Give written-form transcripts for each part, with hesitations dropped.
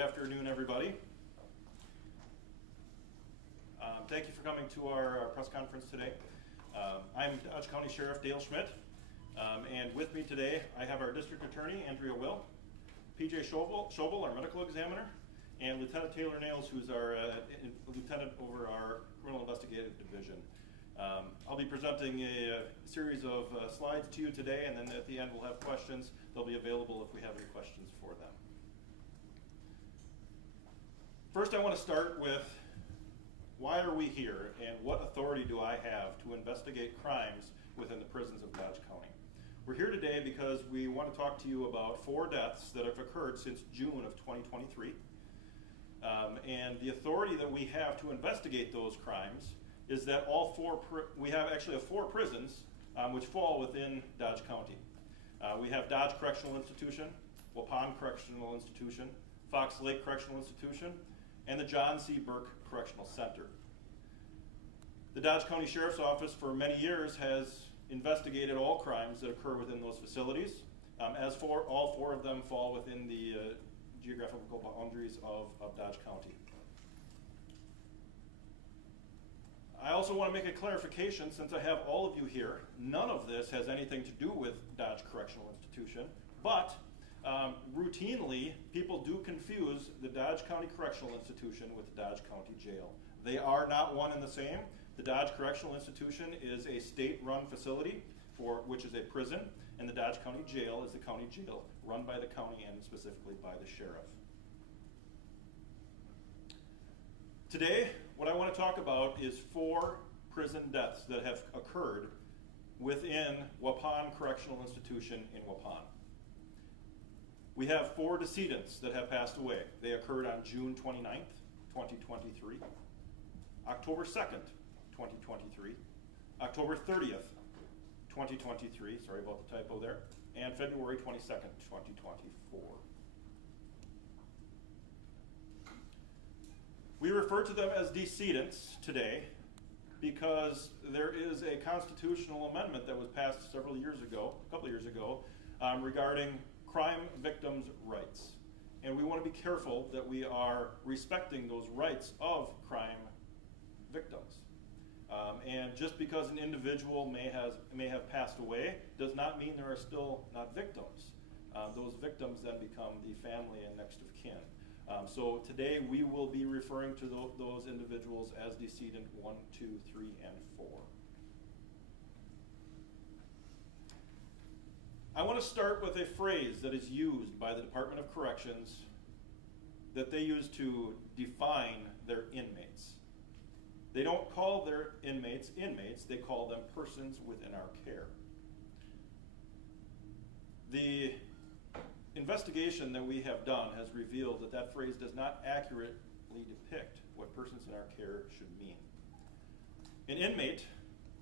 afternoon, everybody. Thank you for coming to our press conference today. I'm Dodge County Sheriff Dale Schmidt, and with me today I have our District Attorney, Andrea Will, PJ Schobel, our Medical Examiner, and Lieutenant Taylor Nails, who's our Lieutenant over our Criminal Investigative Division. I'll be presenting a series of slides to you today, and then at the end we'll have questions. They'll be available if we have any questions for them. First, I want to start with why are we here and what authority do I have to investigate crimes within the prisons of Dodge County. We're here today because we want to talk to you about 4 deaths that have occurred since June of 2023. And the authority that we have to investigate those crimes is that we actually have 4 prisons which fall within Dodge County. We have Dodge Correctional Institution, Waupun Correctional Institution, Fox Lake Correctional Institution, and the John C. Burke Correctional Center. The Dodge County Sheriff's Office for many years has investigated all crimes that occur within those facilities, all 4 of them fall within the geographical boundaries of Dodge County. I also want to make a clarification, since I have all of you here, none of this has anything to do with Dodge Correctional Institution, but routinely people do confuse the Dodge County Correctional Institution with the Dodge County Jail. They are not one and the same. The Dodge Correctional Institution is a state-run facility which is a prison, and the Dodge County Jail is the county jail run by the county and specifically by the sheriff. Today, what I want to talk about is 4 prison deaths that have occurred within Waupun Correctional Institution in Waupun. We have 4 decedents that have passed away. They occurred on June 29th, 2023, October 2nd, 2023, October 30th, 2023, sorry about the typo there, and February 22nd, 2024. We refer to them as decedents today because there is a constitutional amendment that was passed a couple of years ago, regarding crime victims' rights. And we want to be careful that we are respecting those rights of crime victims. And just because an individual may have passed away does not mean there are still not victims. Those victims then become the family and next of kin. So today we will be referring to those individuals as decedent 1, 2, 3, and 4. I want to start with a phrase that is used by the Department of Corrections that they use to define their inmates. They don't call their inmates inmates, they call them persons within our care. The investigation that we have done has revealed that that phrase does not accurately depict what persons in our care should mean. An inmate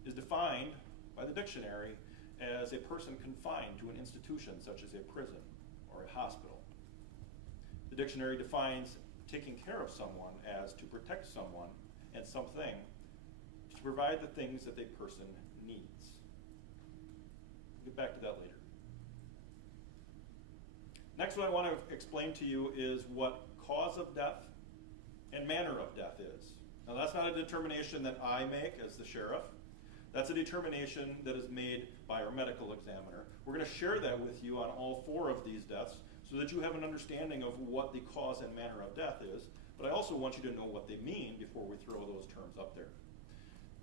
is defined by the dictionary as a person confined to an institution such as a prison or a hospital. The dictionary defines taking care of someone as to protect someone and something to provide the things that a person needs. We'll get back to that later. Next, what I want to explain to you is what cause of death and manner of death is. Now, that's not a determination that I make as the sheriff. That's a determination that is made by our medical examiner. We're going to share that with you on all 4 of these deaths so that you have an understanding of what the cause and manner of death is, but I also want you to know what they mean before we throw those terms up there.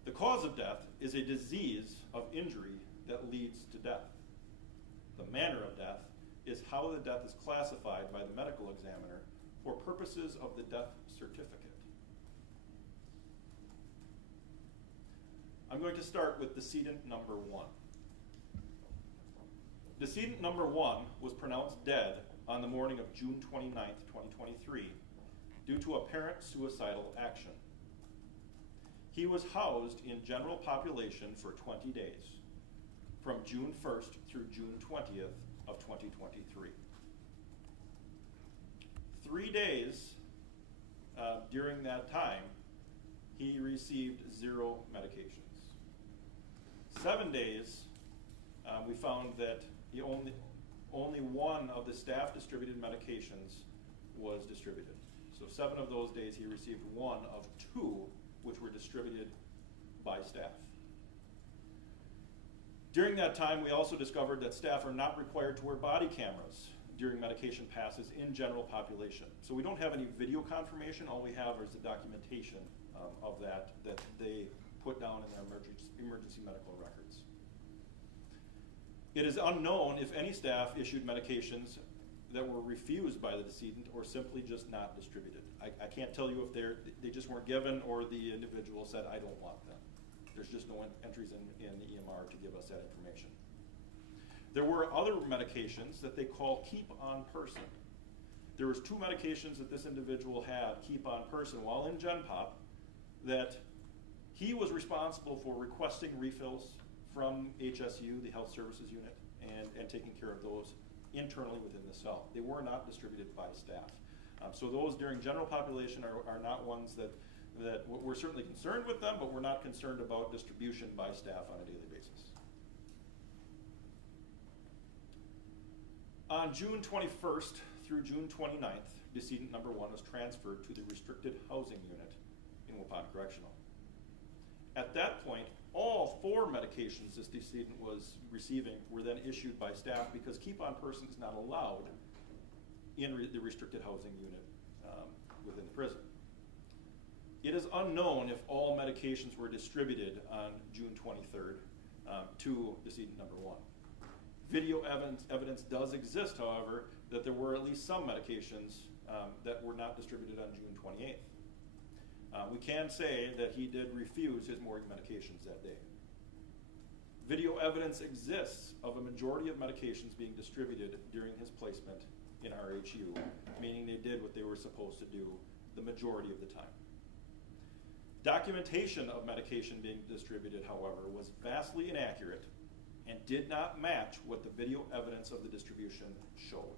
The cause of death is a disease of injury that leads to death. The manner of death is how the death is classified by the medical examiner for purposes of the death certificate. I'm going to start with decedent number 1. Decedent number 1 was pronounced dead on the morning of June 29th, 2023, due to apparent suicidal action. He was housed in general population for 20 days, from June 1st through June 20th of 2023. 3 days during that time, he received 0 medications. 7 days, we found that only one of the staff distributed medications was distributed. So 7 of those days he received 1 of 2 which were distributed by staff. During that time, we also discovered that staff are not required to wear body cameras during medication passes in general population. So we don't have any video confirmation. All we have is the documentation of that they put down in their emergency medical records. It is unknown if any staff issued medications that were refused by the decedent or simply just not distributed. I can't tell you if they just weren't given or the individual said, I don't want them. There's just no entries in the EMR to give us that information. There were other medications that they call keep on person. There was 2 medications that this individual had keep on person while in Gen Pop that he was responsible for requesting refills from HSU, the Health Services Unit, and taking care of those internally within the cell. They were not distributed by staff. So those during general population are not ones that we're certainly concerned with them, but we're not concerned about distribution by staff on a daily basis. On June 21st through June 29th, decedent number 1 was transferred to the restricted housing unit in Waupun Correctional. At that point, all 4 medications this decedent was receiving were then issued by staff because keep on person is not allowed in the restricted housing unit within the prison. It is unknown if all medications were distributed on June 23rd to decedent number 1. Video evidence does exist, however, that there were at least some medications that were not distributed on June 28th. We can say that he did refuse his morgue medications that day. Video evidence exists of a majority of medications being distributed during his placement in RHU, meaning they did what they were supposed to do the majority of the time. Documentation of medication being distributed, however, was vastly inaccurate and did not match what the video evidence of the distribution showed.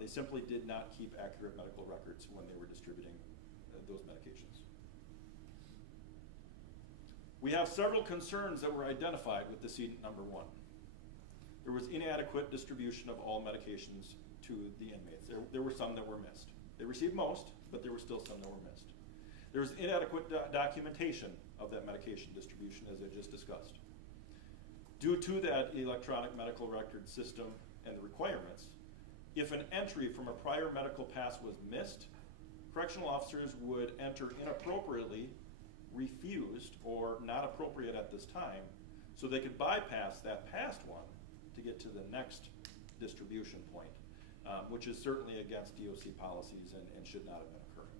They simply did not keep accurate medical records when they were distributing those medications. We have several concerns that were identified with decedent number 1. There was inadequate distribution of all medications to the inmates. There were some that were missed. They received most, but there were still some that were missed. There was inadequate documentation of that medication distribution, as I just discussed. Due to that electronic medical record system and the requirements, if an entry from a prior medical pass was missed, correctional officers would enter inappropriately, refused, or not appropriate at this time, so they could bypass that past one to get to the next distribution point, which is certainly against DOC policies and should not have been occurring.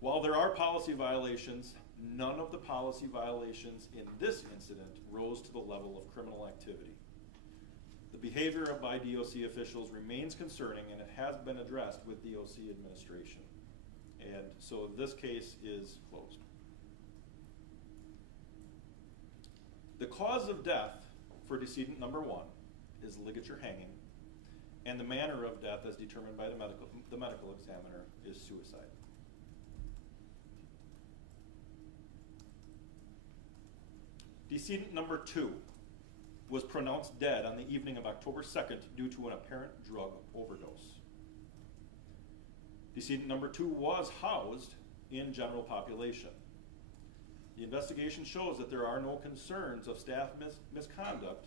While there are policy violations, none of the policy violations in this incident rose to the level of criminal activity. The behavior by DOC officials remains concerning, and it has been addressed with DOC administration. And so this case is closed. The cause of death for decedent number 1 is ligature hanging, and the manner of death as determined by the medical examiner is suicide. Decedent number 2 was pronounced dead on the evening of October 2nd due to an apparent drug overdose. Decedent number 2 was housed in general population. The investigation shows that there are no concerns of staff misconduct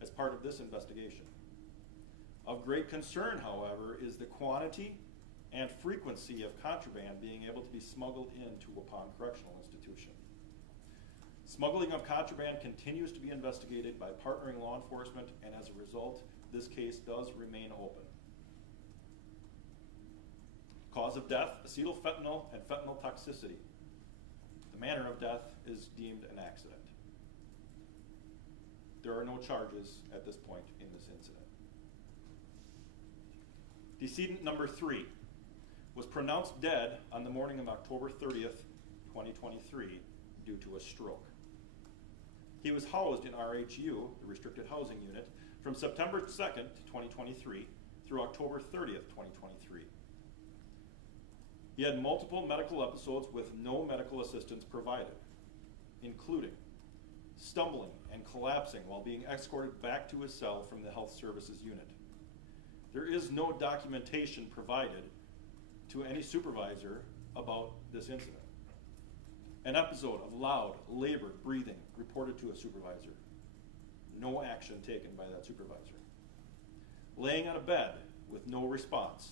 as part of this investigation. Of great concern, however, is the quantity and frequency of contraband being able to be smuggled into Waupun Correctional Institution. Smuggling of contraband continues to be investigated by partnering law enforcement, and as a result, this case does remain open. Cause of death, acetylfentanyl and fentanyl toxicity. The manner of death is deemed an accident. There are no charges at this point in this incident. Decedent number 3 was pronounced dead on the morning of October 30th, 2023, due to a stroke. He was housed in RHU, the Restricted Housing Unit, from September 2nd, 2023 through October 30th, 2023. He had multiple medical episodes with no medical assistance provided, including stumbling and collapsing while being escorted back to his cell from the Health Services Unit. There is no documentation provided to any supervisor about this incident. An episode of loud, labored breathing reported to a supervisor. No action taken by that supervisor. Laying on a bed with no response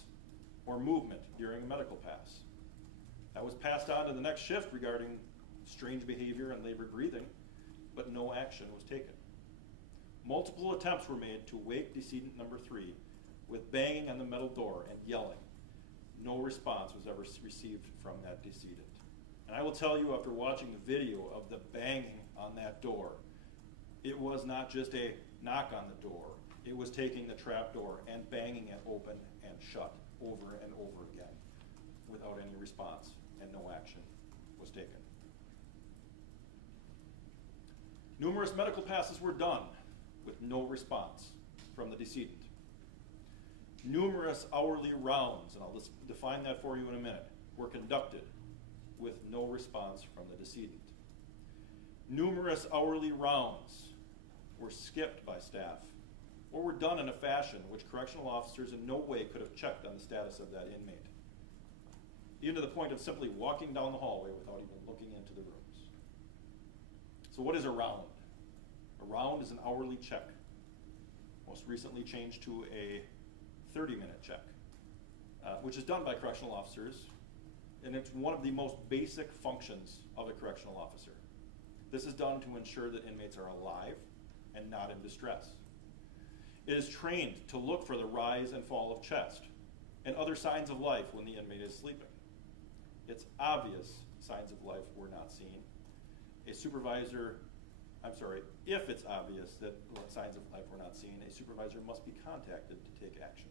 or movement during a medical pass. That was passed on to the next shift regarding strange behavior and labored breathing, but no action was taken. Multiple attempts were made to wake decedent number 3 with banging on the metal door and yelling. No response was ever received from that decedent. And I will tell you, after watching the video of the banging on that door, it was not just a knock on the door. It was taking the trap door and banging it open and shut over and over again without any response, and no action was taken. Numerous medical passes were done with no response from the decedent. Numerous hourly rounds, and I'll just define that for you in a minute, were conducted with no response from the decedent. Numerous hourly rounds were skipped by staff or were done in a fashion which correctional officers in no way could have checked on the status of that inmate, even to the point of simply walking down the hallway without even looking into the rooms. So what is a round? A round is an hourly check, most recently changed to a 30-minute check, which is done by correctional officers, and it's one of the most basic functions of a correctional officer. This is done to ensure that inmates are alive and not in distress. It is trained to look for the rise and fall of chest and other signs of life when the inmate is sleeping. It's obvious signs of life were not seen. If it's obvious that signs of life were not seen, a supervisor must be contacted to take action.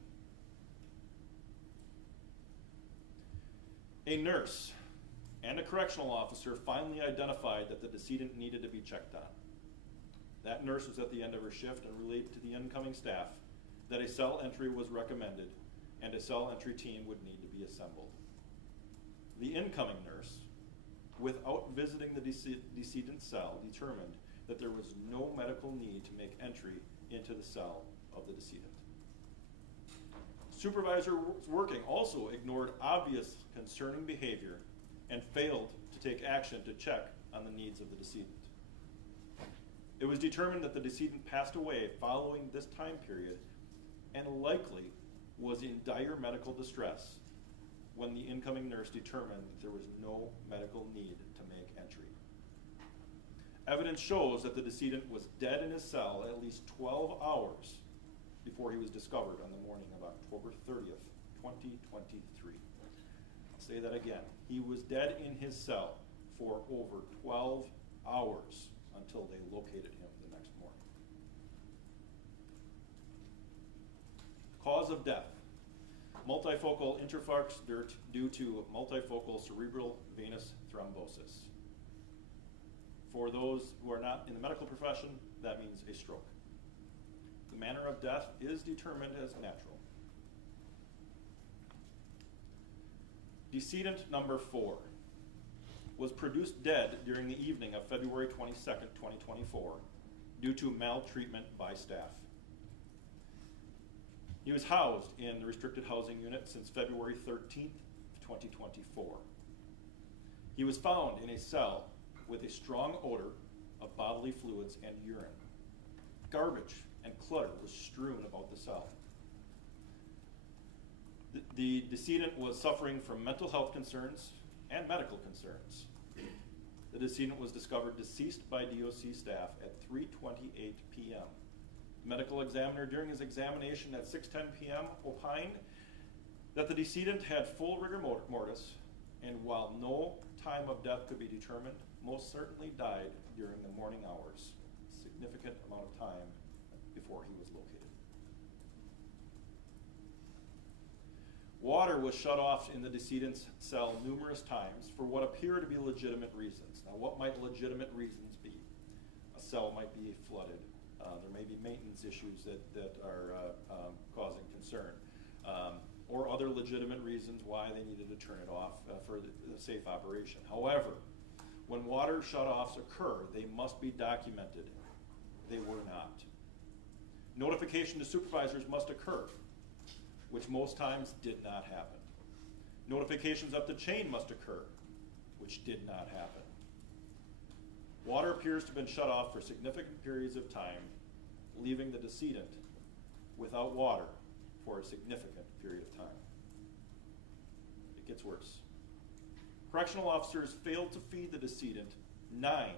A nurse and a correctional officer finally identified that the decedent needed to be checked on. That nurse was at the end of her shift and relayed to the incoming staff that a cell entry was recommended and a cell entry team would need to be assembled. The incoming nurse, without visiting the decedent's cell, determined that there was no medical need to make entry into the cell of the decedent. Supervisor working also ignored obvious concerning behavior and failed to take action to check on the needs of the decedent. It was determined that the decedent passed away following this time period and likely was in dire medical distress when the incoming nurse determined that there was no medical need to make entry. Evidence shows that the decedent was dead in his cell at least 12 hours before he was discovered on the morning of October 30th, 2023. I'll say that again. He was dead in his cell for over 12 hours until they located him the next morning. Cause of death: multifocal infarct due to multifocal cerebral venous thrombosis. For those who are not in the medical profession, that means a stroke. The manner of death is determined as natural. Decedent number 4 was produced dead during the evening of February 22nd, 2024, due to maltreatment by staff. He was housed in the restricted housing unit since February 13th, 2024. He was found in a cell with a strong odor of bodily fluids and urine. Garbage and clutter was strewn about the cell. The decedent was suffering from mental health concerns and medical concerns. The decedent was discovered deceased by DOC staff at 3:28 p.m. The medical examiner, during his examination at 6:10 p.m., opined that the decedent had full rigor mortis, and while no time of death could be determined, most certainly died during the morning hours, a significant amount of time before he was located. Water was shut off in the decedent's cell numerous times for what appear to be legitimate reasons. Now, what might legitimate reasons be? A cell might be flooded. There may be maintenance issues that are causing concern, or other legitimate reasons why they needed to turn it off for the safe operation. However, when water shutoffs occur, they must be documented. They were not. Notification to supervisors must occur. which most times did not happen. Notifications up the chain must occur, which did not happen. Water appears to have been shut off for significant periods of time, leaving the decedent without water for a significant period of time. It gets worse. Correctional officers failed to feed the decedent 9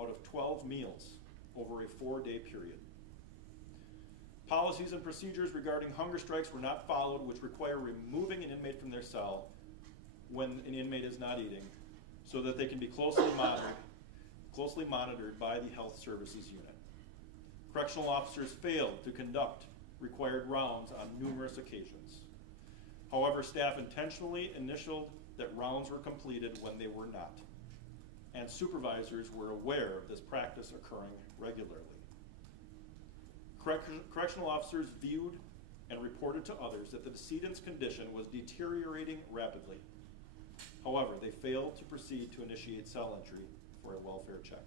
out of 12 meals over a 4-day period. Policies and procedures regarding hunger strikes were not followed, which require removing an inmate from their cell when an inmate is not eating, so that they can be closely monitored by the Health Services Unit. Correctional officers failed to conduct required rounds on numerous occasions. However, staff intentionally initialed that rounds were completed when they were not, and supervisors were aware of this practice occurring regularly. Correctional officers viewed and reported to others that the decedent's condition was deteriorating rapidly. However, they failed to proceed to initiate cell entry for a welfare check.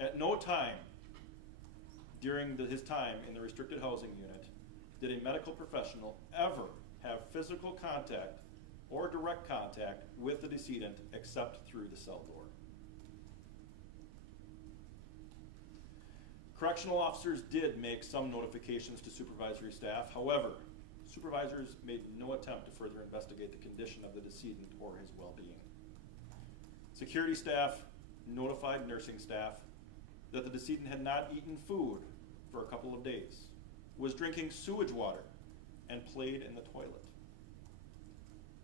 At no time during his time in the restricted housing unit did a medical professional ever have physical contact or direct contact with the decedent except through the cell door. Correctional officers did make some notifications to supervisory staff. However, supervisors made no attempt to further investigate the condition of the decedent or his well-being. Security staff notified nursing staff that the decedent had not eaten food for a couple of days, was drinking sewage water, and played in the toilet.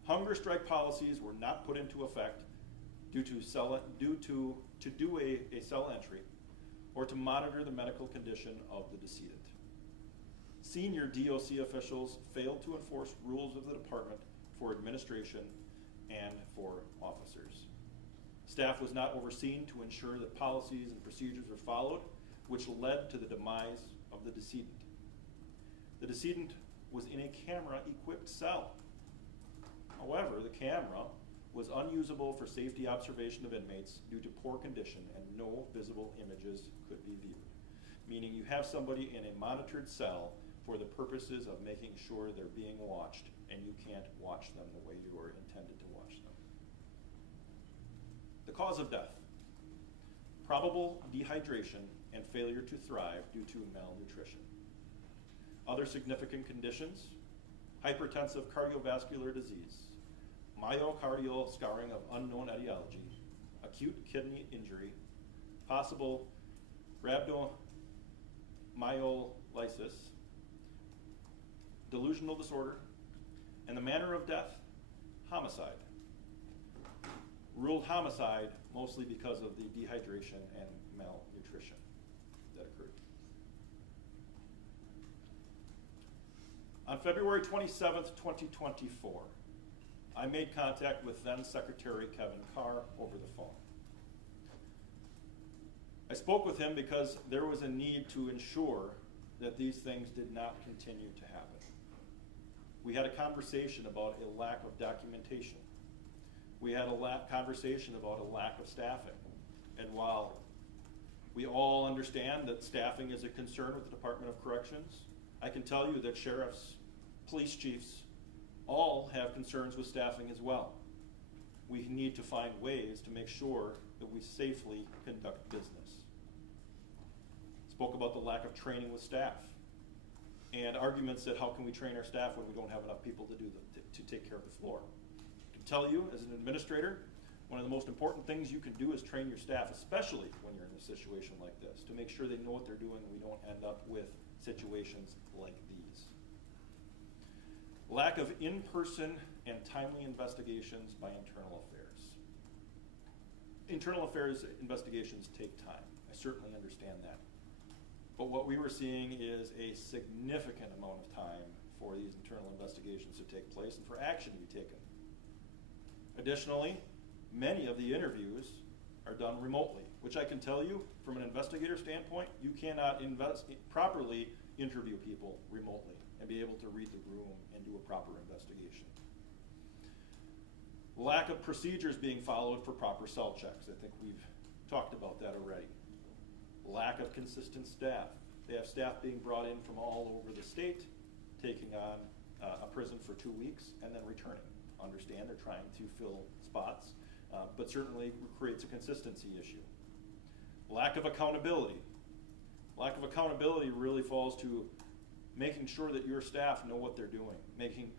Hunger strike policies were not put into effect to do a cell entry or to monitor the medical condition of the decedent. Senior DOC officials failed to enforce rules of the department for administration and for officers. Staff was not overseen to ensure that policies and procedures were followed, which led to the demise of the decedent. The decedent was in a camera-equipped cell. However, the camera was unusable for safety observation of inmates due to poor condition and no visible images could be viewed. Meaning you have somebody in a monitored cell for the purposes of making sure they're being watched, and you can't watch them the way you were intended to watch them. The cause of death: probable dehydration and failure to thrive due to malnutrition. Other significant conditions: hypertensive cardiovascular disease, myocardial scarring of unknown etiology, acute kidney injury, possible rhabdomyolysis, delusional disorder, and the manner of death: homicide. Ruled homicide mostly because of the dehydration and malnutrition that occurred. On February 27th, 2024, I made contact with then Secretary Kevin Carr over the phone. I spoke with him because there was a need to ensure that these things did not continue to happen. We had a conversation about a lack of documentation. We had a conversation about a lack of staffing. And while we all understand that staffing is a concern with the Department of Corrections, I can tell you that sheriffs, police chiefs, all have concerns with staffing as well. We need to find ways to make sure that we safely conduct business. Spoke about the lack of training with staff and arguments that how can we train our staff when we don't have enough people to take care of the floor. I can tell you as an administrator, one of the most important things you can do is train your staff, especially when you're in a situation like this, to make sure they know what they're doing and we don't end up with situations like these. Lack of in-person and timely investigations by internal affairs. Internal affairs investigations take time. I certainly understand that. But what we were seeing is a significant amount of time for these internal investigations to take place and for action to be taken. Additionally, many of the interviews are done remotely, which I can tell you from an investigator standpoint, you cannot properly interview people remotely and be able to read the room and do a proper investigation. Lack of procedures being followed for proper cell checks. I think we've talked about that already. Lack of consistent staff. They have staff being brought in from all over the state. taking on a prison for 2 weeks and then returning. Understand they're trying to fill spots, but certainly creates a consistency issue. Lack of accountability. Lack of accountability really falls to making sure that your staff know what they're doing, making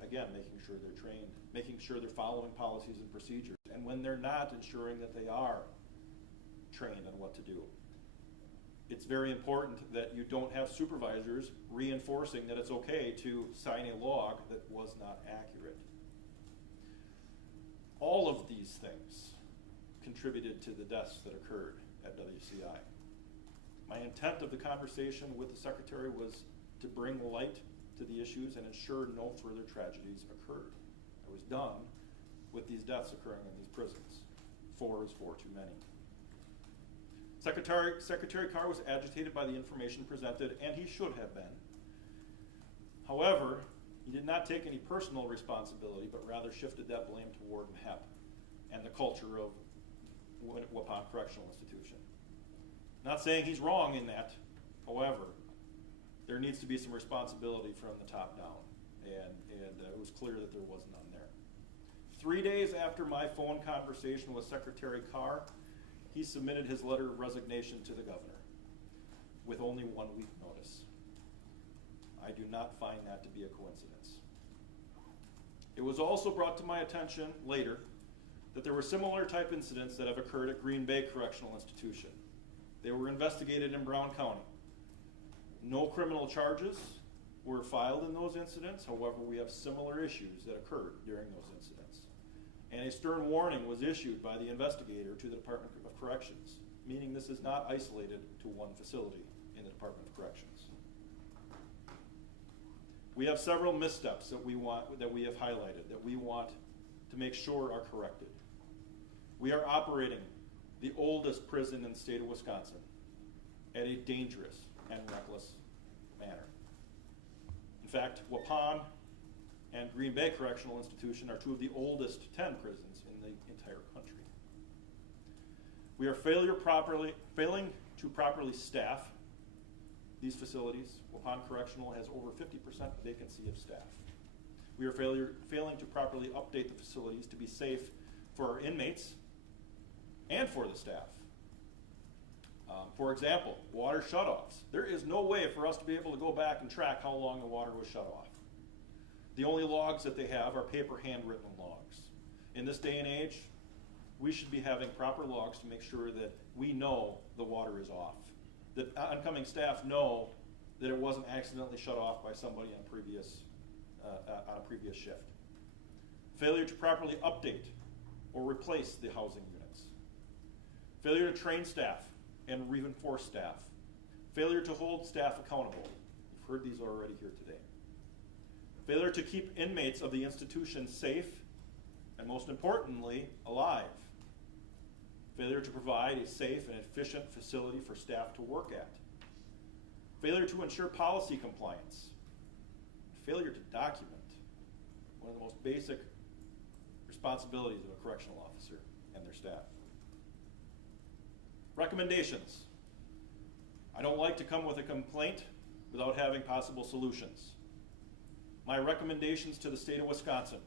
sure they're trained, making sure they're following policies and procedures, and when they're not, ensuring that they are trained on what to do. It's very important that you don't have supervisors reinforcing that it's okay to sign a log that was not accurate. All of these things contributed to the deaths that occurred at WCI. My intent of the conversation with the Secretary was to bring light to the issues and ensure no further tragedies occurred. I was done with these deaths occurring in these prisons. 4 is 4 too many. Secretary Carr was agitated by the information presented, and he should have been. However, he did not take any personal responsibility, but rather shifted that blame to Warden Hepp and the culture of Waupun Correctional Institution. Not saying he's wrong in that, however, there needs to be some responsibility from the top down, and it was clear that there was none there. 3 days after my phone conversation with Secretary Carr, he submitted his letter of resignation to the governor with only 1 week notice. I do not find that to be a coincidence. It was also brought to my attention later that there were similar type incidents that have occurred at Green Bay Correctional Institution. They were investigated in Brown County. No criminal charges were filed in those incidents. However, we have similar issues that occurred during those incidents. And a stern warning was issued by the investigator to the Department of Corrections, meaning this is not isolated to one facility in the Department of Corrections. We have several missteps that we have highlighted, that we want to make sure are corrected. We are operating the oldest prison in the state of Wisconsin at a dangerous and reckless manner. In fact, Waupun and Green Bay Correctional Institution are 2 of the oldest 10 prisons in the entire country. We are failing to properly staff these facilities. Waupun Correctional has over 50% vacancy of staff. We are failing to properly update the facilities to be safe for our inmates and for the staff. For example, water shutoffs. There is no way for us to be able to go back and track how long the water was shut off. The only logs that they have are paper handwritten logs. In this day and age, we should be having proper logs to make sure that we know the water is off, that oncoming staff know that it wasn't accidentally shut off by somebody on a previous shift. Failure to properly update or replace the housing units. Failure to train staff and reinforce staff. Failure to hold staff accountable. You've heard these already here today. Failure to keep inmates of the institution safe and, most importantly, alive. Failure to provide a safe and efficient facility for staff to work at. Failure to ensure policy compliance. Failure to document. One of the most basic responsibilities of a correctional officer and their staff. Recommendations. I don't like to come with a complaint without having possible solutions. My recommendations to the state of Wisconsin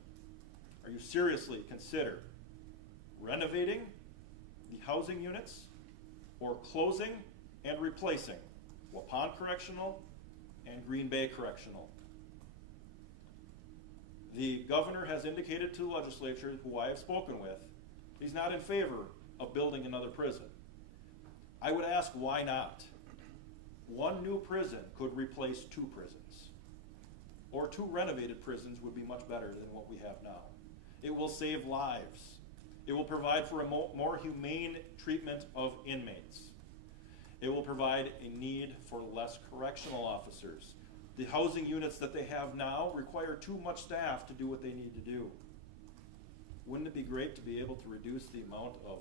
are you seriously consider renovating the housing units or closing and replacing Waupun Correctional and Green Bay Correctional. The governor has indicated to the legislature, who I have spoken with, he's not in favor of building another prison. I would ask, why not? 1 new prison could replace 2 prisons. Or 2 renovated prisons would be much better than what we have now. It will save lives. It will provide for a more humane treatment of inmates. It will provide a need for less correctional officers. The housing units that they have now require too much staff to do what they need to do. Wouldn't it be great to be able to reduce the amount of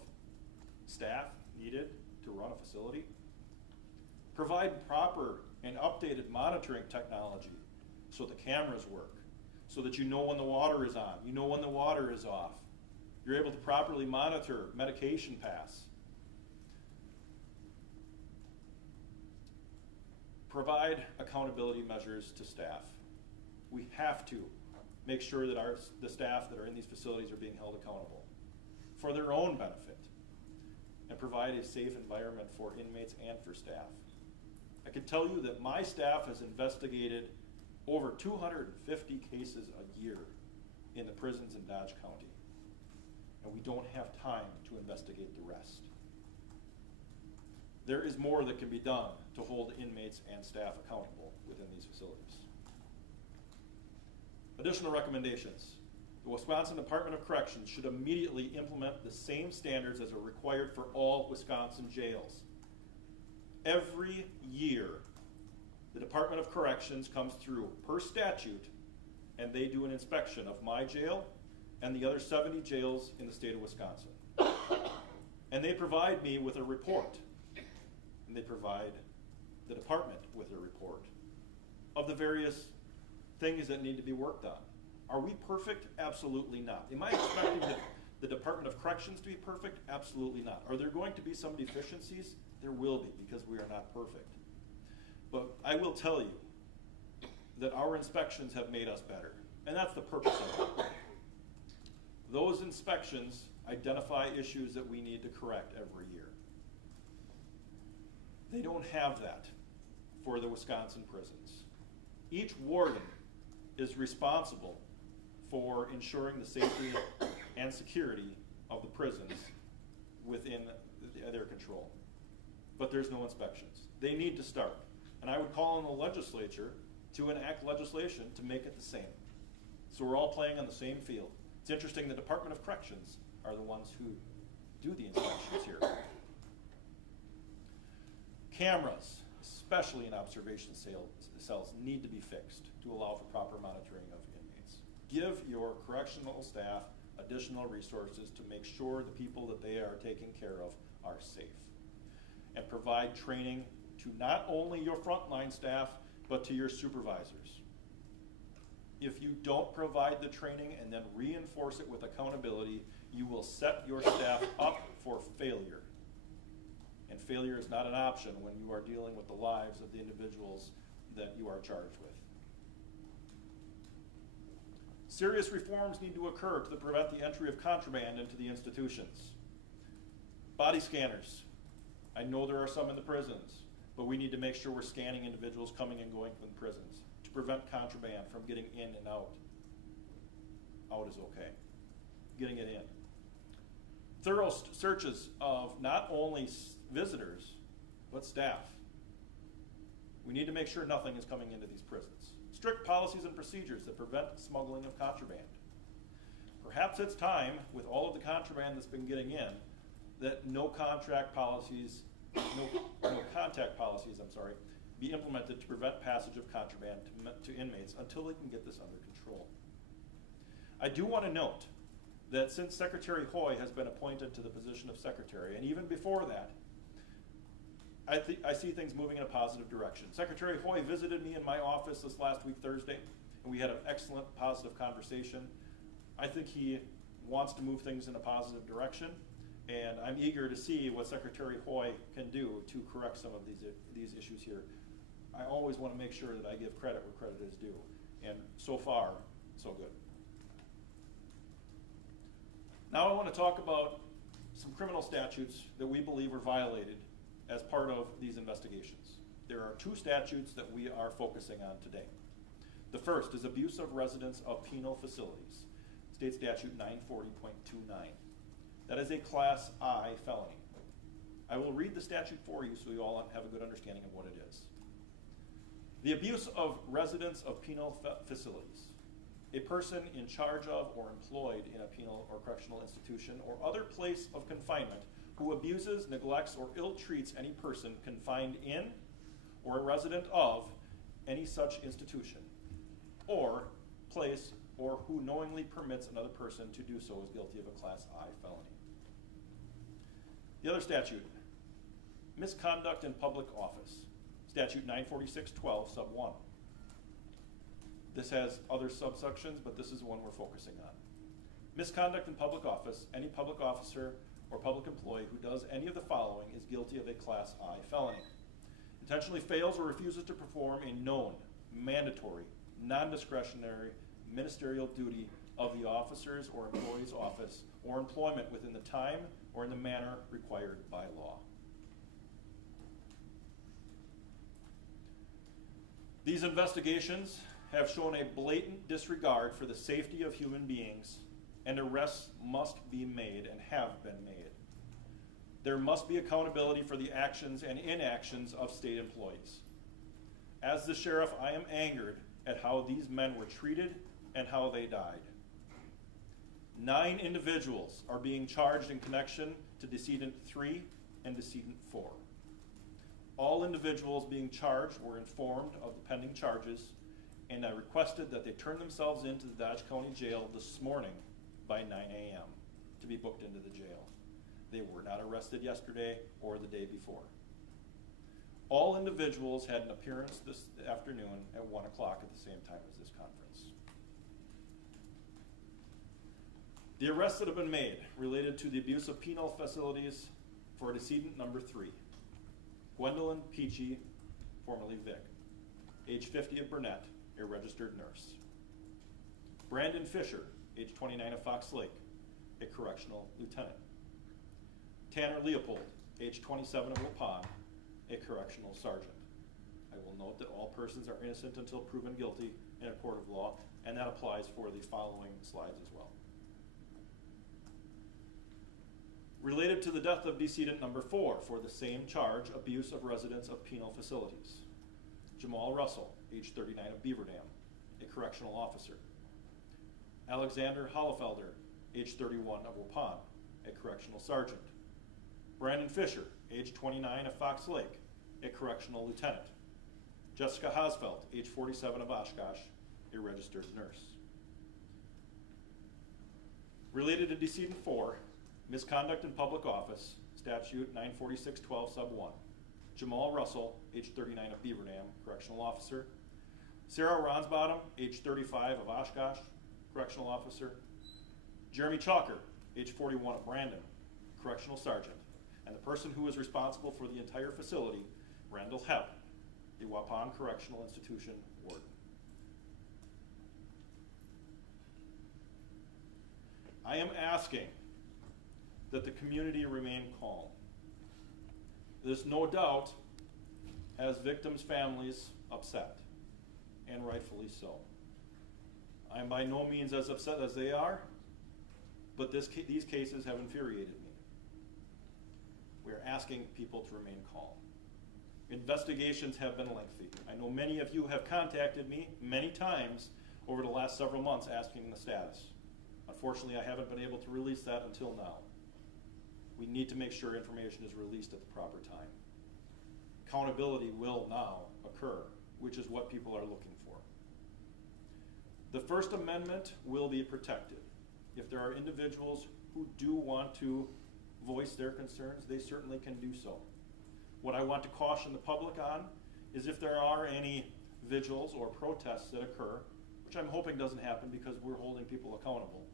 staff needed to run a facility? Provide proper and updated monitoring technology so the cameras work, so that you know when the water is on, you know when the water is off. You're able to properly monitor medication pass. Provide accountability measures to staff. we have to make sure that the staff that are in these facilities are being held accountable for their own benefit and provide a safe environment for inmates and for staff. I can tell you that my staff has investigated over 250 cases a year in the prisons in Dodge County, and we don't have time to investigate the rest. There is more that can be done to hold inmates and staff accountable within these facilities. Additional recommendations. The Wisconsin Department of Corrections should immediately implement the same standards as are required for all Wisconsin jails. Every year, the Department of Corrections comes through per statute, and they do an inspection of my jail and the other 70 jails in the state of Wisconsin. And they provide me with a report, and they provide the department with a report of the various things that need to be worked on. Are we perfect? Absolutely not. Am I expecting the Department of Corrections to be perfect? Absolutely not. Are there going to be some deficiencies? There will be, because we are not perfect. But I will tell you that our inspections have made us better, and that's the purpose of it. Those inspections identify issues that we need to correct every year. They don't have that for the Wisconsin prisons. Each warden is responsible for ensuring the safety and security of the prisons within their control. But there's no inspections. They need to start. And I would call on the legislature to enact legislation to make it the same. So we're all playing on the same field. It's interesting the Department of Corrections are the ones who do the inspections here. Cameras, especially in observation cells, need to be fixed to allow for proper monitoring of inmates. Give your correctional staff additional resources to make sure the people that they are taking care of are safe. And provide training to not only your frontline staff, but to your supervisors. If you don't provide the training and then reinforce it with accountability, you will set your staff up for failure. And failure is not an option when you are dealing with the lives of the individuals that you are charged with. Serious reforms need to occur to prevent the entry of contraband into the institutions. Body scanners. I know there are some in the prisons, but we need to make sure we're scanning individuals coming and going from the prisons to prevent contraband from getting in and out. Out is okay. Getting it in. Thorough searches of not only visitors, but staff. We need to make sure nothing is coming into these prisons. Strict policies and procedures that prevent smuggling of contraband. Perhaps it's time, with all of the contraband that's been getting in, that no contact policies, be implemented to prevent passage of contraband to inmates until they can get this under control. I do want to note that since Secretary Hoy has been appointed to the position of secretary, and even before that, I see things moving in a positive direction. Secretary Hoy visited me in my office this last week, Thursday, and we had an excellent, positive conversation. I think he wants to move things in a positive direction, and I'm eager to see what Secretary Hoy can do to correct some of these issues here. I always want to make sure that I give credit where credit is due, and so far, so good. Now I want to talk about some criminal statutes that we believe were violated as part of these investigations. There are two statutes that we are focusing on today. The first is abuse of residents of penal facilities, State Statute 940.29. That is a Class I felony. I will read the statute for you so you all have a good understanding of what it is. The abuse of residents of penal facilities. A person in charge of or employed in a penal or correctional institution or other place of confinement who abuses, neglects, or ill-treats any person confined in or a resident of any such institution or place, or who knowingly permits another person to do so is guilty of a Class I felony. The other statute, misconduct in public office, Statute 946.12, sub 1. This has other subsections, but this is the one we're focusing on. Misconduct in public office, any public officer or public employee who does any of the following is guilty of a Class I felony. Intentionally fails or refuses to perform a known, mandatory, non-discretionary ministerial duty of the officer's or employee's office or employment within the time or in the manner required by law. These investigations have shown a blatant disregard for the safety of human beings, and arrests must be made and have been made. There must be accountability for the actions and inactions of state employees. As the sheriff, I am angered at how these men were treated and how they died. 9 individuals are being charged in connection to Decedent 3 and Decedent 4. All individuals being charged were informed of the pending charges, and I requested that they turn themselves into the Dodge County Jail this morning by 9 a.m. to be booked into the jail. They were not arrested yesterday or the day before. All individuals had an appearance this afternoon at 1 o'clock at the same time as this conference. The arrests that have been made related to the abuse of penal facilities for Decedent number 3. Gwendolyn Peachy, formerly Vic, age 50 of Burnett, a registered nurse. Brandon Fisher, age 29 of Fox Lake, a correctional lieutenant. Tanner Leopold, age 27 of Waupun, a correctional sergeant. I will note that all persons are innocent until proven guilty in a court of law, and that applies for the following slides as well. Related to the death of decedent number 4 for the same charge, abuse of residents of penal facilities. Jamal Russell, age 39 of Beaver Dam, a correctional officer. Alexander Hollefelder, age 31 of Waupun, a correctional sergeant. Brandon Fisher, age 29 of Fox Lake, a correctional lieutenant. Jessica Hosfeld, age 47 of Oshkosh, a registered nurse. Related to decedent 4, misconduct in public office, statute 946-12 sub 1. Jamal Russell, age 39 of Beaver Dam, correctional officer. Sarah Ronsbottom, age 35 of Oshkosh, correctional officer. Jeremy Chalker, age 41 of Brandon, correctional sergeant. And the person who is responsible for the entire facility, Randall Hepp, the Waupun Correctional Institution warden. I am asking that the community remain calm. This no doubt has victims' families upset, and rightfully so. I am by no means as upset as they are, but these cases have infuriated me. We are asking people to remain calm. Investigations have been lengthy. I know many of you have contacted me many times over the last several months asking the status. Unfortunately, I haven't been able to release that until now. We need to make sure information is released at the proper time. Accountability will now occur, which is what people are looking for. The First Amendment will be protected. If there are individuals who do want to voice their concerns, they certainly can do so. What I want to caution the public on is if there are any vigils or protests that occur, which I'm hoping doesn't happen because we're holding people accountable,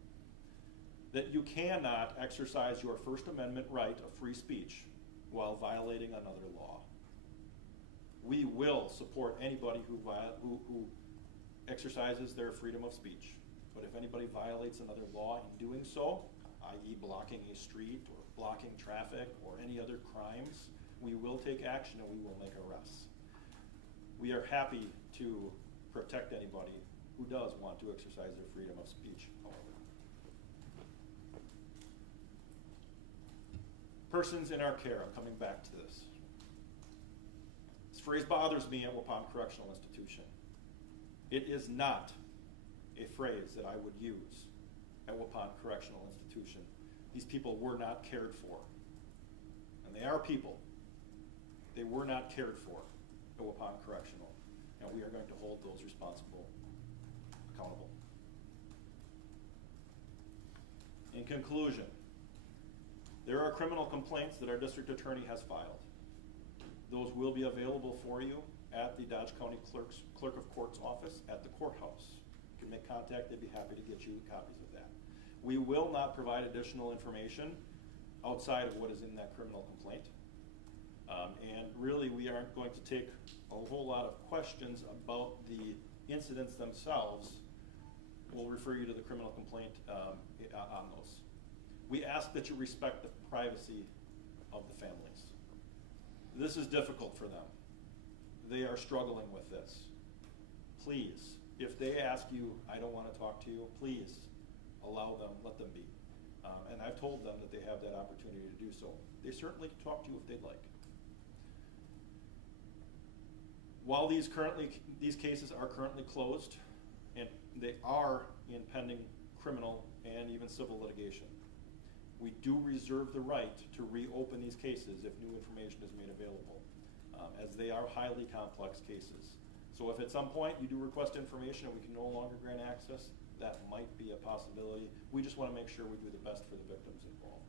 that you cannot exercise your First Amendment right of free speech while violating another law. We will support anybody who exercises their freedom of speech. But if anybody violates another law in doing so, i.e. blocking a street or blocking traffic or any other crimes, we will take action and we will make arrests. We are happy to protect anybody who does want to exercise their freedom of speech, however. Persons in our care, I'm coming back to this. This phrase bothers me at Waupun Correctional Institution. It is not a phrase that I would use at Waupun Correctional Institution. These people were not cared for. And they are people. They were not cared for at Waupun Correctional. And we are going to hold those responsible accountable. In conclusion, there are criminal complaints that our district attorney has filed. Those will be available for you at the Dodge County Clerk of Court's office at the courthouse. You can make contact, they'd be happy to get you copies of that. We will not provide additional information outside of what is in that criminal complaint. And really, we aren't going to take a whole lot of questions about the incidents themselves, we'll refer you to the criminal complaint on those. We ask that you respect the privacy of the families. This is difficult for them. They are struggling with this. Please, if they ask you, I don't want to talk to you, please allow them, let them be. And I've told them that they have that opportunity to do so. They certainly can talk to you if they'd like. While these cases are currently closed, and they are in pending criminal and even civil litigation, we do reserve the right to reopen these cases if new information is made available, as they are highly complex cases. So if at some point you do request information and we can no longer grant access, that might be a possibility. We just want to make sure we do the best for the victims involved.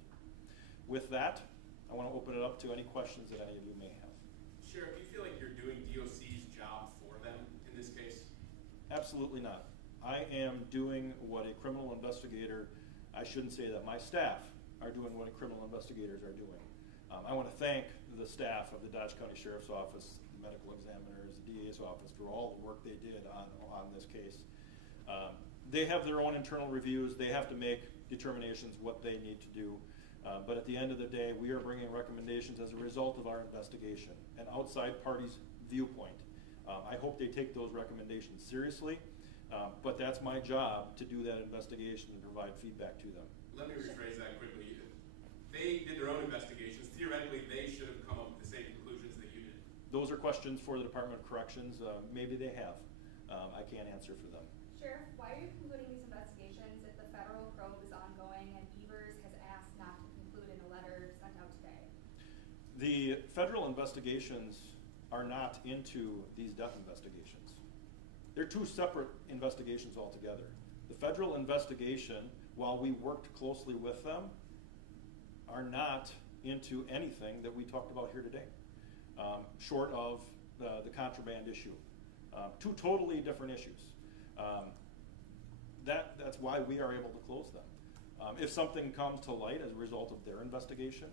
With that, I want to open it up to any questions that any of you may have. Sheriff, do you feel like you're doing DOC's job for them in this case? Absolutely not. I am doing what a criminal investigator, I shouldn't say that, my staff are doing what criminal investigators are doing. I want to thank the staff of the Dodge County Sheriff's Office, the medical examiners, the DA's office for all the work they did on this case. They have their own internal reviews. They have to make determinations what they need to do. But at the end of the day, we are bringing recommendations as a result of our investigation, an outside party's viewpoint. I hope they take those recommendations seriously, but that's my job to do that investigation and provide feedback to them. Let me rephrase that quickly. They did their own investigations. Theoretically, they should have come up with the same conclusions that you did. Those are questions for the Department of Corrections. Maybe they have. I can't answer for them. Sheriff, why are you concluding these investigations if the federal probe is ongoing and Evers has asked not to conclude in a letter sent out today? The federal investigations are not into these death investigations. They're two separate investigations altogether. The federal investigation, while we worked closely with them, are not into anything that we talked about here today, short of the contraband issue. Two totally different issues. That's why we are able to close them. If something comes to light as a result of their investigation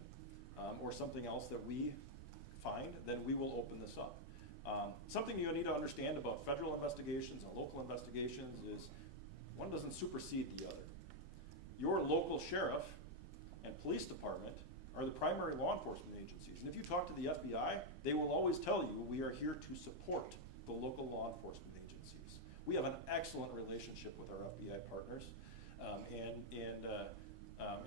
or something else that we find, then we will open this up. Something you need to understand about federal investigations and local investigations is one doesn't supersede the other. Your local sheriff and police department are the primary law enforcement agencies. And if you talk to the FBI, they will always tell you we are here to support the local law enforcement agencies. We have an excellent relationship with our FBI partners.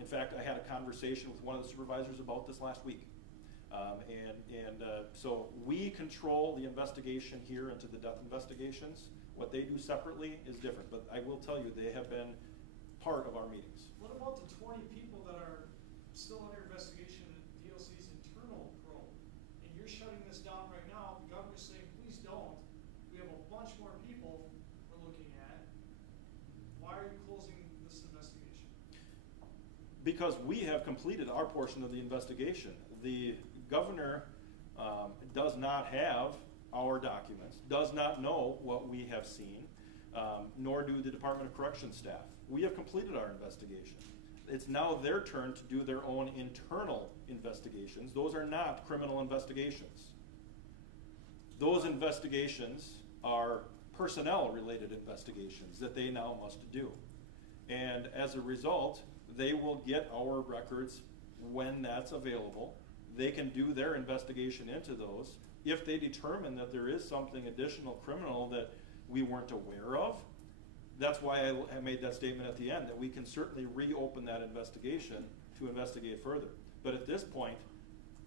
In fact, I had a conversation with one of the supervisors about this last week. So we control the investigation here into the death investigations. What they do separately is different, but I will tell you they have been part of our meetings. What about the 20 people that are still under investigation in DOC's internal probe? And you're shutting this down right now. The governor's saying, please don't. We have a bunch more people we're looking at. Why are you closing this investigation? Because we have completed our portion of the investigation. The governor does not have our documents, does not know what we have seen, nor do the Department of Corrections staff. We have completed our investigation. It's now their turn to do their own internal investigations. Those are not criminal investigations. Those investigations are personnel-related investigations that they now must do. And as a result, they will get our records when that's available. They can do their investigation into those. If they determine that there is something additional criminal that we weren't aware of, that's why I made that statement at the end, that we can certainly reopen that investigation to investigate further. But at this point,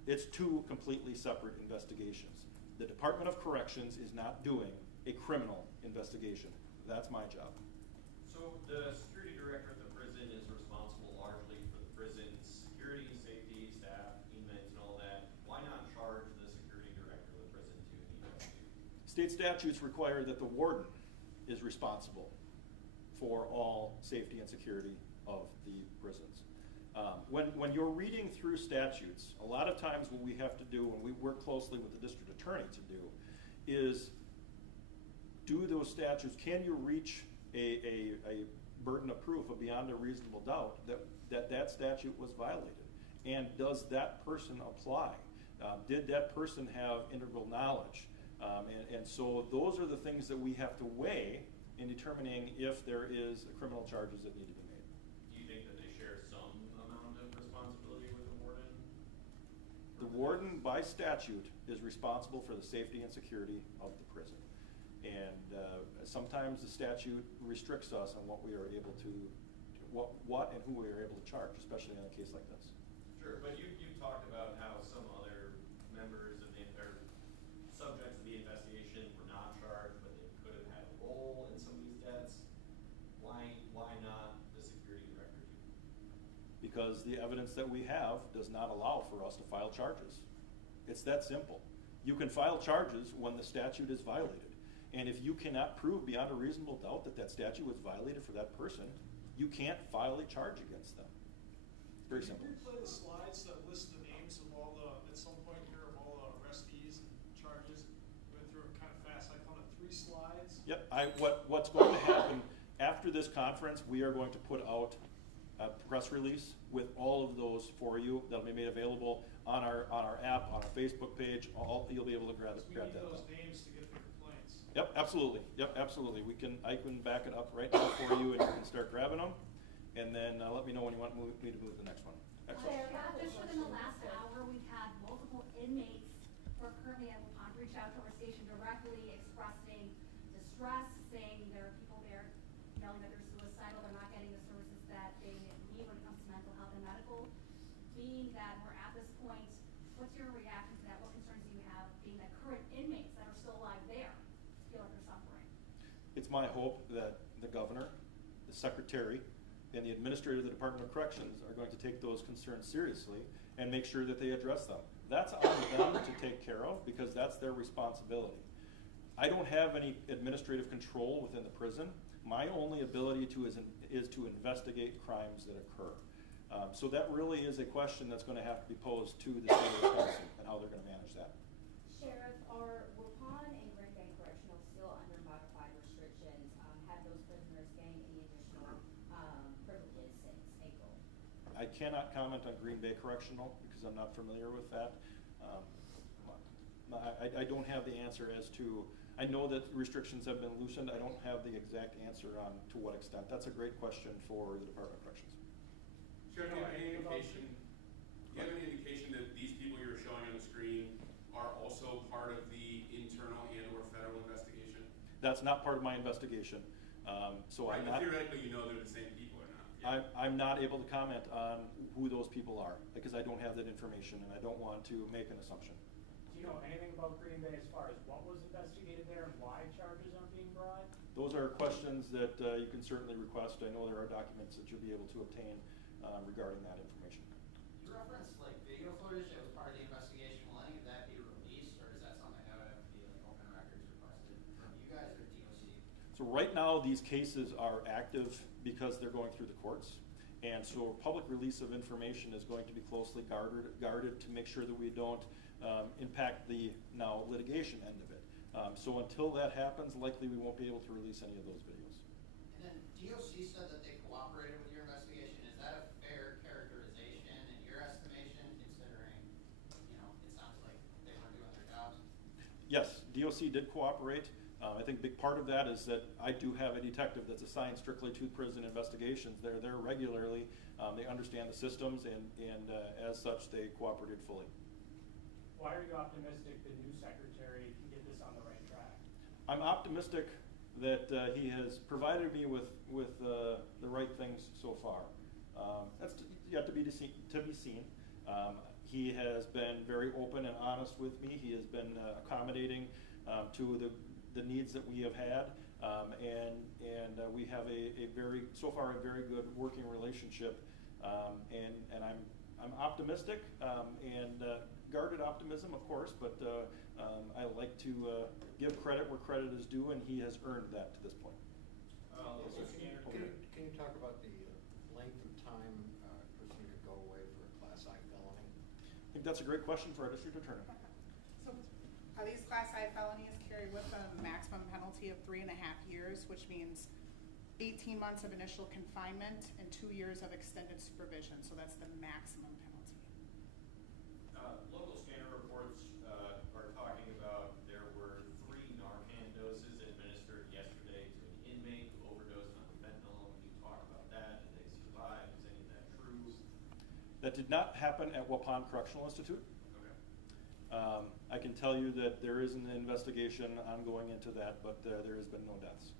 it's two completely separate investigations. The Department of Corrections is not doing a criminal investigation. That's my job. So the security director at the prison is responsible largely for the prison's security, safety, staff, inmates, and all that. Why not charge the security director of the prison to investigate? State statutes require that the warden is responsible for all safety and security of the prisons. When you're reading through statutes, a lot of times what we have to do, when we work closely with the district attorney to do, is do those statutes, can you reach a burden of proof of beyond a reasonable doubt that statute was violated? And does that person apply? Did that person have integral knowledge? And so those are the things that we have to weigh in determining if there is criminal charges that need to be made. Do you think that they share some amount of responsibility with the warden? The warden, by statute, is responsible for the safety and security of the prison. And sometimes the statute restricts us on what we are able to, what and who we are able to charge, especially in a case like this. Sure, but you talked about how some other members of the, or subjects of the investigation were not charged, but they could have had a role in some of these deaths. Why not the security director? Because the evidence that we have does not allow for us to file charges. It's that simple. You can file charges when the statute is violated. And if you cannot prove beyond a reasonable doubt that that statute was violated for that person, you can't file a charge against them. Very simple. Can you replay the slides that list the names of all the, at some point here, of all the arrestees and charges? We went through it kind of fast. I counted 3 slides. Yep. What's going to happen after this conference, we are going to put out a press release with all of those for you. That'll be made available on our app, on our Facebook page. You'll be able to grab We that. need those names to get the complaints. Yep, absolutely. Yep, absolutely. I can back it up right now for you, and you can start grabbing them. And then let me know when you want me to move to the next one. Excellent. Just within the last hour, we've had multiple inmates who are currently at Waupun reach out to our station directly expressing distress, saying there are people there yelling that they're suicidal, they're not getting the services that they need when it comes to mental health and medical. Being that we're at this point, what's your reaction to that? What concerns do you have, being that current inmates that are still alive there feel like they're suffering? It's my hope that the governor, the secretary, and the administrator of the Department of Corrections are going to take those concerns seriously and make sure that they address them. That's on them to take care of because that's their responsibility. I don't have any administrative control within the prison. My only ability is to investigate crimes that occur. So that really is a question that's going to have to be posed to the state of Wisconsin and how they're going to manage that. Sheriff, are Waupun and Green Bay Correctional still under modified restrictions? Have those prisoners gained any additional privileges since April? I cannot comment on Green Bay Correctional because I'm not familiar with that. I don't have the answer as to, I know that restrictions have been loosened. I don't have the exact answer on to what extent. That's a great question for the Department of Corrections. Sheriff, do you have any indication that these people you're showing on the screen are also part of the internal and/or federal investigation? That's not part of my investigation. So right, I'm not. Theoretically, you know they're the same people or not? Yeah. I'm not able to comment on who those people are because I don't have that information and I don't want to make an assumption. Do you know anything about Green Bay as far as what was investigated there and why charges aren't being brought? Those are questions that you can certainly request. I know there are documents that you'll be able to obtain regarding that information. You referenced like video footage that was part of the investigation. Will any of that be released, or is that something that would have to be like open records requested from you guys or DOC? So right now these cases are active because they're going through the courts. And so public release of information is going to be closely guarded to make sure that we don't impact the now litigation end of it. So until that happens, likely we won't be able to release any of those videos. And then DOC said that they cooperated with your investigation. Is that a fair characterization in your estimation, considering, you know, it sounds like they weren't doing their jobs? Yes, DOC did cooperate. I think a big part of that is that I do have a detective that's assigned strictly to prison investigations. They're there regularly. They understand the systems, and as such, they cooperated fully. Why are you optimistic the new secretary can get this on the right track? I'm optimistic that he has provided me with the right things so far. That's yet to be seen. He has been very open and honest with me. He has been accommodating to the needs that we have had, and we have so far a very good working relationship. And I'm optimistic and guarded optimism, of course, but I like to give credit where credit is due, and he has earned that to this point. Can you talk about the length of time a person could go away for a Class I felony? I think that's a great question for our district attorney. So are these Class I felonies carry with them a maximum penalty of 3.5 years, which means 18 months of initial confinement and 2 years of extended supervision. So that's the maximum penalty. Local scanner reports are talking about there were That did not happen at Waupun Correctional Institute. Okay. I can tell you that there is an investigation ongoing into that, but there has been no deaths.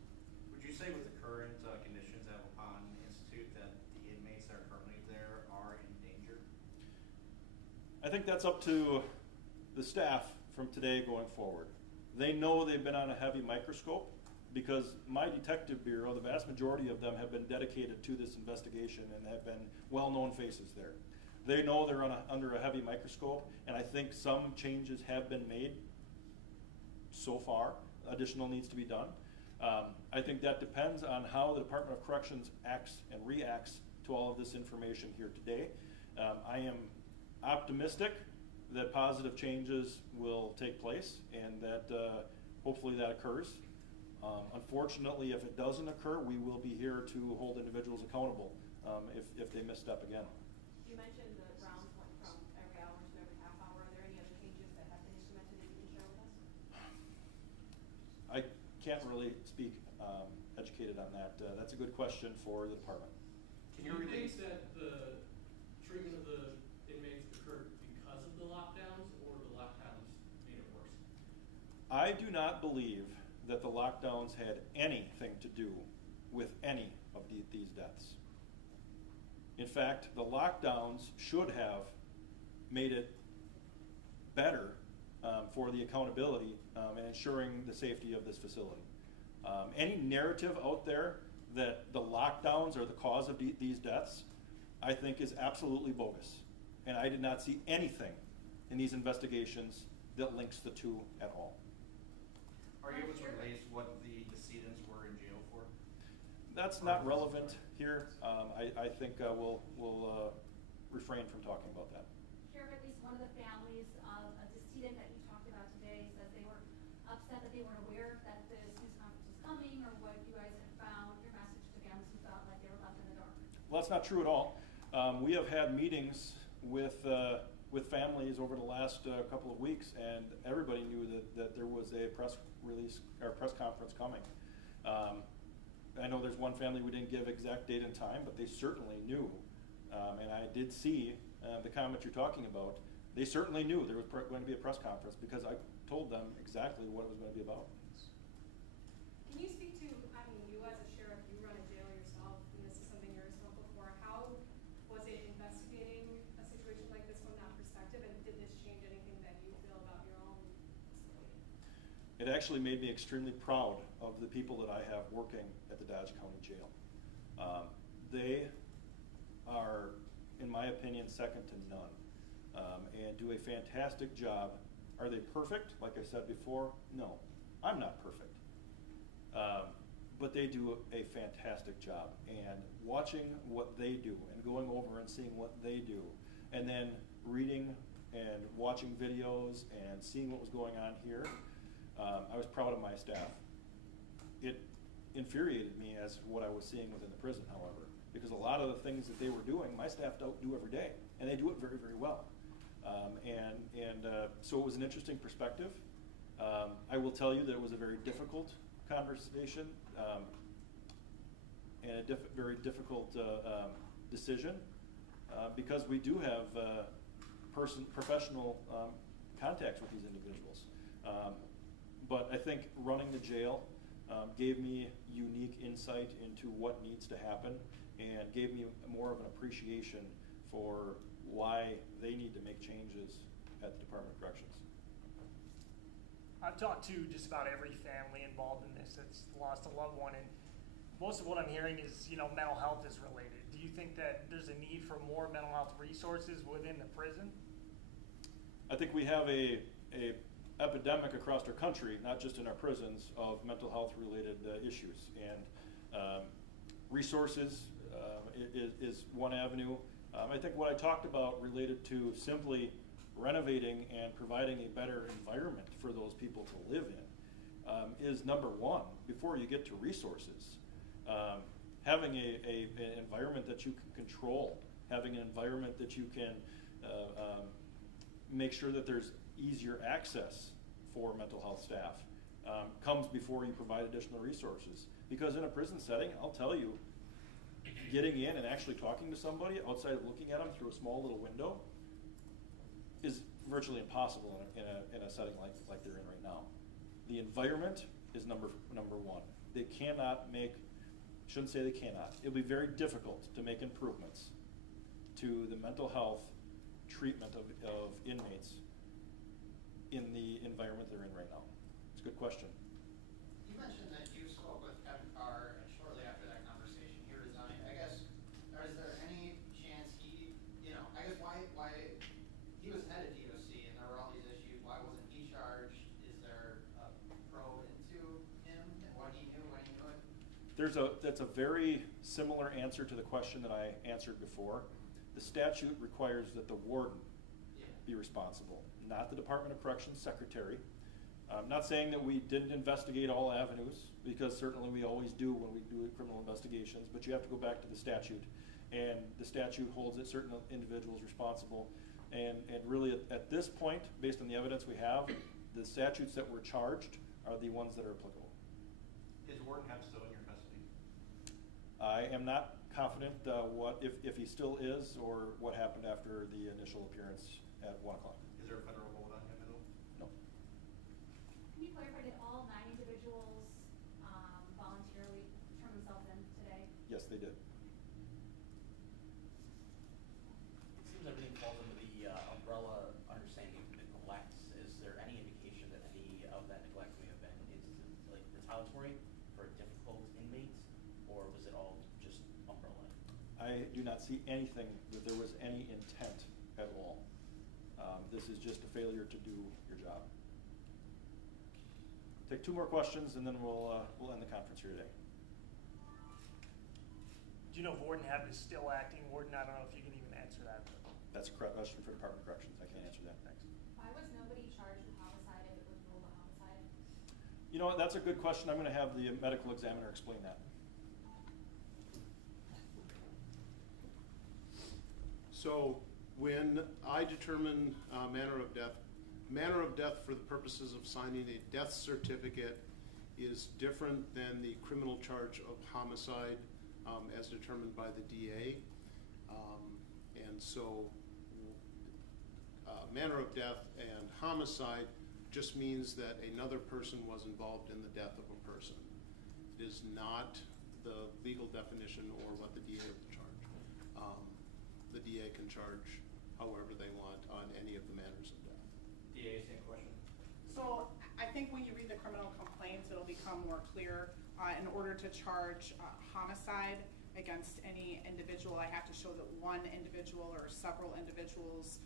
Would you say with the current conditions at Waupun Institute that the inmates that are currently there are in danger? I think that's up to the staff from today going forward. They know they've been on a heavy microscope because my detective bureau, the vast majority of them have been dedicated to this investigation and have been well-known faces there. They know they're under a heavy microscope, and I think some changes have been made so far. Additional needs to be done. I think that depends on how the Department of Corrections acts and reacts to all of this information here today. I am optimistic that positive changes will take place and that hopefully that occurs. Unfortunately, if it doesn't occur, we will be here to hold individuals accountable if they misstep again. You mentioned the rounds went from every hour to every half hour. Are there any other changes that have been implemented that you can share with us? I can't really speak educated on that. That's a good question for the department. Can you think that the treatment of the inmates occurred because of the lockdowns, or the lockdowns made it worse? I do not believe that the lockdowns had anything to do with any of these deaths. In fact, the lockdowns should have made it better for the accountability and ensuring the safety of this facility. Any narrative out there that the lockdowns are the cause of these deaths, I think is absolutely bogus. And I did not see anything in these investigations that links the two at all. Are you able to release what the decedents were in jail for? That's not relevant here. I think we'll refrain from talking about that. Sheriff, at least one of the families of a decedent that you talked about today says they were upset that they weren't aware that this news conference was coming, or what you guys had found. Your message to families who felt like they were left in the dark. Well, that's not true at all. We have had meetings with families over the last couple of weeks, and everybody knew that there was a press release or press conference coming. I know there's one family we didn't give exact date and time, but they certainly knew. And I did see the comment you're talking about. They certainly knew there was going to be a press conference because I told them exactly what it was going to be about. Can you speak to, I mean, you as a sheriff, you run a jail yourself, and this is something you're responsible for. How was it investigating a situation like this from that perspective, and did this change anything that you feel about your own facility? It actually made me extremely proud of the people that I have working at the Dodge County Jail. They are, in my opinion, second to none, and do a fantastic job. Are they perfect? Like I said before, no, I'm not perfect. But they do a fantastic job, and watching what they do and going over and seeing what they do, and then reading and watching videos and seeing what was going on here, I was proud of my staff. It infuriated me as what I was seeing within the prison, however, because a lot of the things that they were doing, my staff don't do every day, and they do it very, very well. So it was an interesting perspective. I will tell you that it was a very difficult conversation and a very difficult decision because we do have professional contacts with these individuals. But I think running the jail gave me unique insight into what needs to happen and gave me more of an appreciation for why they need to make changes at the Department of Corrections. I've talked to just about every family involved in this that's lost a loved one, and most of what I'm hearing is, mental health is related. Do you think that there's a need for more mental health resources within the prison? I think we have a epidemic across our country, not just in our prisons, of mental health related issues, and resources is one avenue. I think what I talked about related to simply renovating and providing a better environment for those people to live in is number one before you get to resources. Having an environment that you can control, having an environment that you can make sure that there's easier access for mental health staff comes before you provide additional resources. Because in a prison setting, I'll tell you, getting in and actually talking to somebody outside of looking at them through a small little window is virtually impossible in a setting like they're in right now. The environment is number one. They cannot make, shouldn't say they cannot, it'll be very difficult to make improvements to the mental health treatment of inmates in the environment they're in right now. It's a good question. You mentioned that you spoke with Kevin Carr, and shortly after that conversation, he resigned. I guess, is there any chance he, I guess why he was head of DOC and there were all these issues, why wasn't he charged? Is there a probe into him and what he knew when he knew it? That's a very similar answer to the question that I answered before. The statute requires that the warden be responsible, not the Department of Corrections secretary. I'm not saying that we didn't investigate all avenues, because certainly we always do when we do criminal investigations, but you have to go back to the statute. And the statute holds that certain individuals responsible. And really at this point, based on the evidence we have, the statutes that were charged are the ones that are applicable. Is Warden Hebb still in your custody? I am not confident if he still is, or what happened after the initial appearance at 1 o'clock. Is there a federal hold on him at all? No. Can you clarify, did all 9 individuals voluntarily turn themselves in today? Yes, they did. It seems everything falls under the umbrella understanding of neglect. Is there any indication that any of that neglect may have been retaliatory for a difficult inmate, or was it all just umbrella? I do not see anything that there was any intent at all. This is just a failure to do your job. Take 2 more questions and then we'll end the conference here today. Do you know if Warden Hebb is still acting? Warden, I don't know if you can even answer that. That's a question for Department of Corrections. I can't answer that. Thanks. Why was nobody charged with homicide if it was ruled a homicide? You know what, that's a good question. I'm going to have the medical examiner explain that. So when I determine manner of death for the purposes of signing a death certificate is different than the criminal charge of homicide as determined by the DA. And so manner of death and homicide just means that another person was involved in the death of a person. It is not the legal definition or what the DA would charge. The DA can charge however they want on any of the manners of death. DA, same question. So I think when you read the criminal complaints, it'll become more clear. In order to charge homicide against any individual, I have to show that one individual or several individuals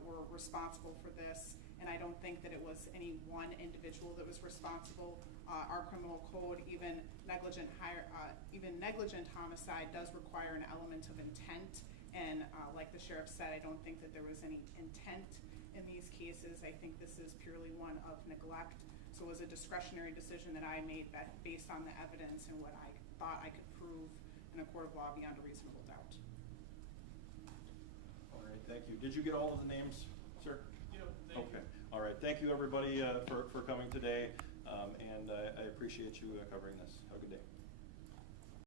were responsible for this. And I don't think that it was any one individual that was responsible. Our criminal code, even negligent homicide, does require an element of intent. And like the sheriff said, I don't think that there was any intent in these cases. I think this is purely one of neglect. So it was a discretionary decision that I made based on the evidence and what I thought I could prove in a court of law beyond a reasonable doubt. All right, thank you. Did you get all of the names, sir? Yeah, thank you. Okay. All right. Thank you, everybody, for coming today. And I appreciate you covering this. Have a good day.